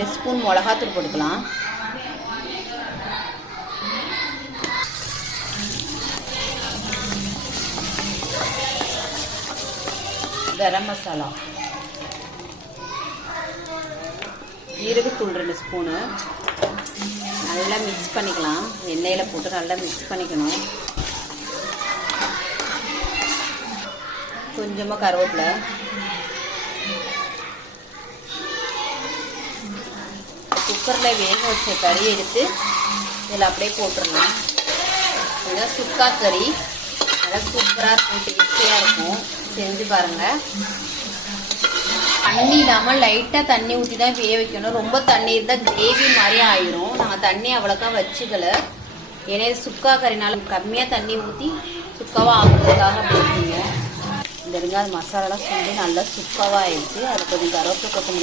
2 spoon மிளகாத்தூள் போட்டுக்கலாம். கரம் மசாலா, ஜீரகத்தூள் 2 ஸ்பூனு. நல்லா மிக்ஸ் பண்ணிக்கலாம். எண்ணெயில் போட்டு நல்லா மிக்ஸ் பண்ணிக்கணும். கொஞ்சமாக கருவேப்பிலை, குக்கரில் வேக வச்ச கறி எடுத்து இதில் அப்படியே போட்டுடலாம். இதுதான் சுக்கா கறி. நல்லா சூப்பராக இருக்கும், டேஸ்டியாக இருக்கும். செஞ்சு பாருங்கள். தண்ணி இல்லாமல் லைட்டாக தண்ணி ஊற்றி தான் வேக வைக்கணும். ரொம்ப தண்ணி இருந்தால் கிரேவி மாதிரி ஆயிரும். நாங்கள் தண்ணி அவ்வளோக்கா வச்சுக்கல. ஏன்னா சுக்கா கறினால கம்மியாக தண்ணி ஊற்றி சுக்காவாக ஆகுறதுக்காக போட்டீங்க. இந்த இருங்க, அது மசாலாலாம் செஞ்சு நல்லா சுக்காவாக ஆயிடுச்சு. அது கொஞ்சம் கருவேப்பிலை கொத்தமல்லி